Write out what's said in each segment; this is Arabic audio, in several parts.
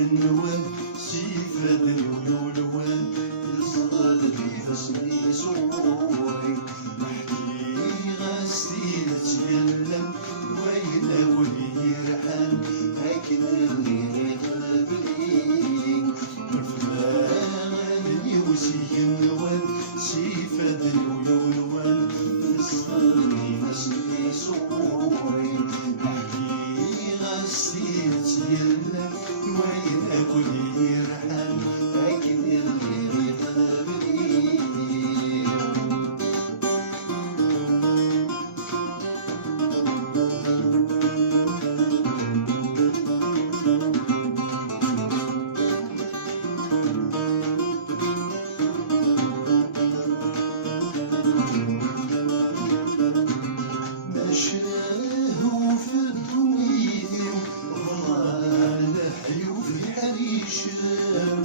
النوام سيفادني ولولوان يصغر لي فاسمي صوري نحكي غاسلي نتكلم وين ولي يرحل لكن اللي غابني الفلاني وسيك النوام سيفادني ولولوان يصغر لي فاسمي صوري نحكي غاسلي نتكلم وين أقول يرحل لكن اللي غابني مشاه في الدنيا ضال حيو في حريشام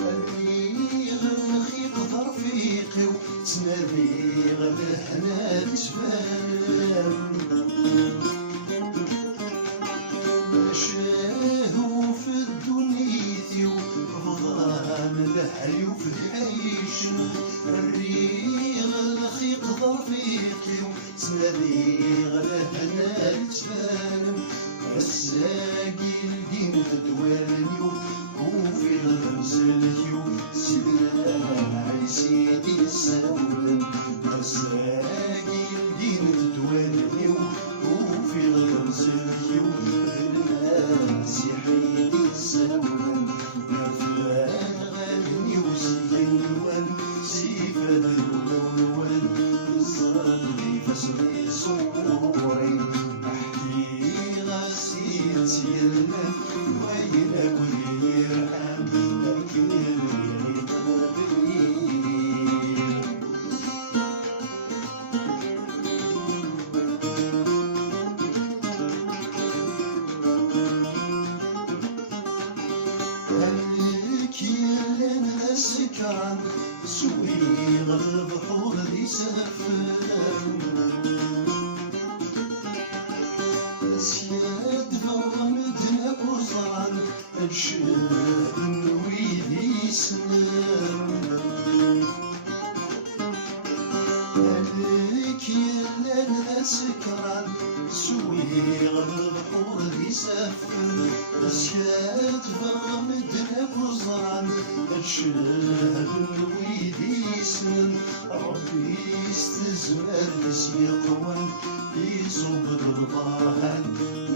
اللي غنخيط ضرفيقي وتنابيغ لحنا تفهم مشاه في الدنيا وضال حيو في الحريش الريغ الخيق ضرفيقي وتنابيغ لحنا تفهم الساقي الدين تدوالنيو وفي الغمزليو سيدنا عيسيدي الساولن الساقي الدين تدوالنيو وفي الغمزليو المسيحيدي الساولن فلان غالني وسينوان سيفاد الولوان يصلي فاسمي صوري سيرنا وين أقول يرحم لكن اللي غابني الكل أنا سكران سويغ البحور ذي سفان سياد فرمدنا وصران الشاب ويدي سنان عليك يلا سكران سويغ البحور ذي سفن سياد فرمدنا وصران الشاب ويدي سنان ربي يستزمر سيقوان يصب بالبرهان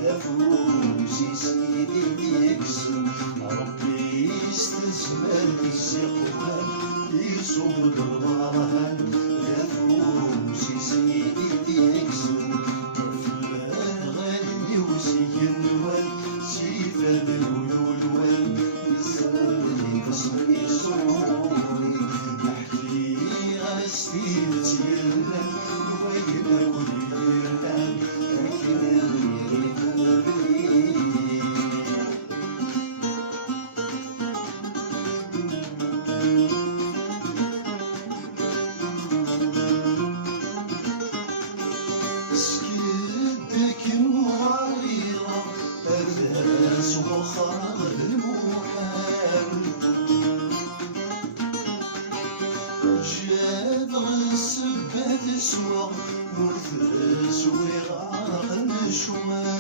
لفوزي سيدي يكسن ربي يستزمر يسيقوان يصب بالبرهان لفوزي سيدي يكسن فلان غني وسينوان سيفاد الولوان يسالني فاسمي صوري نحكي غاسلي نتيلم وين أقول يرحم لكن اللي غابني سكدك معيرة أرثاس وخرج الموحان جاب غسبات سوا مرثاس وغرق النشوان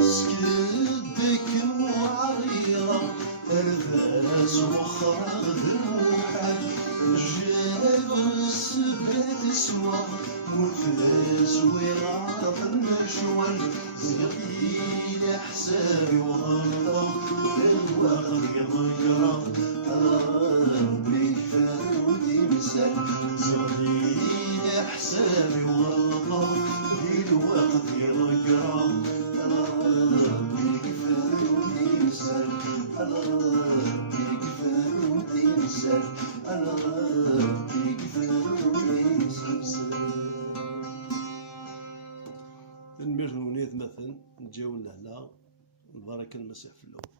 سكدك معيرة أرثاس وخرج الموحان جاب غسبات سوا مرثاس وغرق النشوان زغيل حسابي وغلط الوقت يضيق ربي فاودي مسال زغيل حسابي وغلط الوقت يضيق ربي فاودي مسال ربي فاودي مسال سمسان أنا ربي كفاني سمسان. نمير نونيت مثلا نجاو لهنا البركة المسيح في الأول.